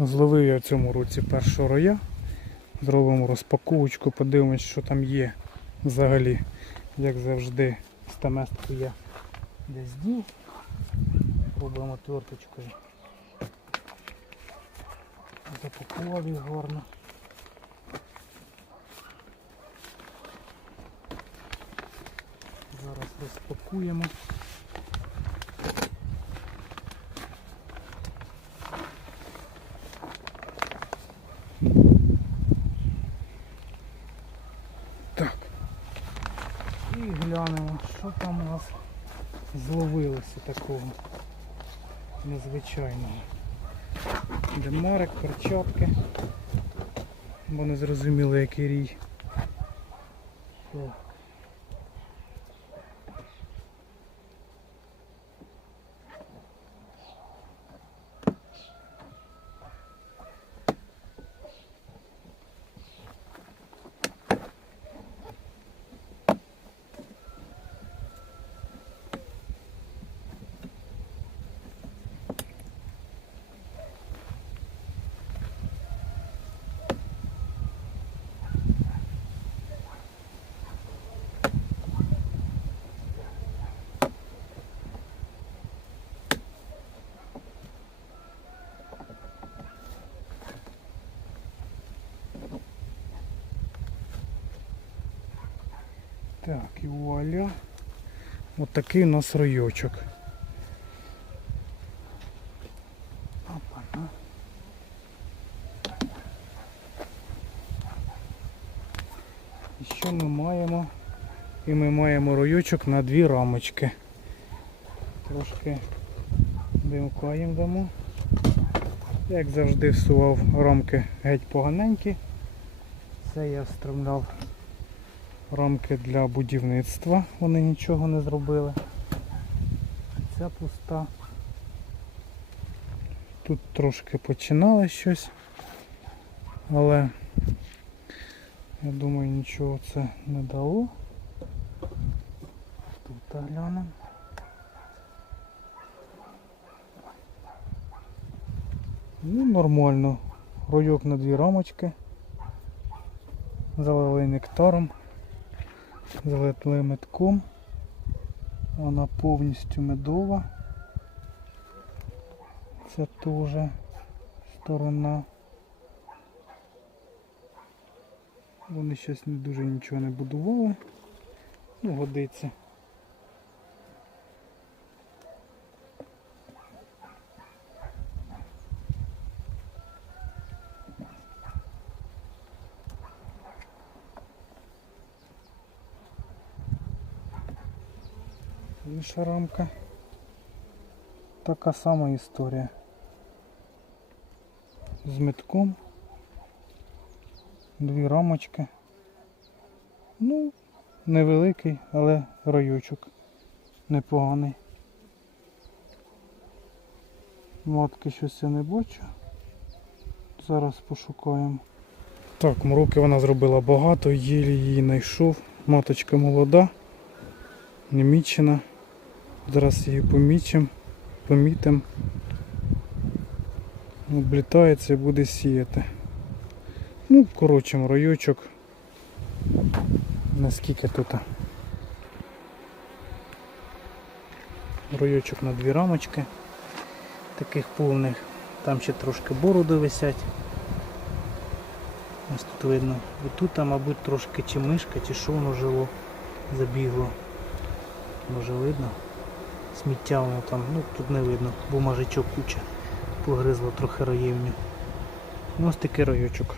Зловив я в цьому році першого роя. Зробимо розпаковочку, подивимось, що там є взагалі. Як завжди, стаместку я десь дів. Пробуємо тверточкою. Запакував їх гарно. Зараз розпакуємо. Так. І глянемо, що там у нас зловилося такого незвичайного. Демарик, перчатки. Бо не зрозуміло який рій. Так. І вуаля. От такий у нас ройочок. І що ми маємо? І ми маємо ройочок на дві рамочки. Трошки димкаємо дамо. Як завжди всував рамки геть поганенькі. Це я встромляв рамки для будівництва, вони нічого не зробили. Ця пуста. Тут трошки починали щось, але я думаю нічого це не дало. Тут глянемо. Ну, нормально. Ройок на дві рамочки. Залили нектаром залили метком. Вона повністю медова. Це теж сторона. Вони щось не дуже нічого не будували. Ну, годиться. Інша рамка. Така сама історія. З метком. Дві рамочки. Ну, невеликий, але райочок непоганий. Матки щось я не бачу. Зараз пошукаємо. Так, мороки вона зробила багато, їлі її знайшов. Маточка молода, не мічена. Зараз її помічимо, помітимо. Облітається і буде сіяти. Ну, коротше, райочок. Наскільки тут? Райочок на дві рамочки. Таких повних. Там ще трошки бороди висять. Ось тут видно. І тут, мабуть, трошки чи мишка, чи що воно жило, забігло. Може видно? Сміття воно там, ну тут не видно, бумажечок куча. Погризло трохи роївню. Ну ось такий райочок.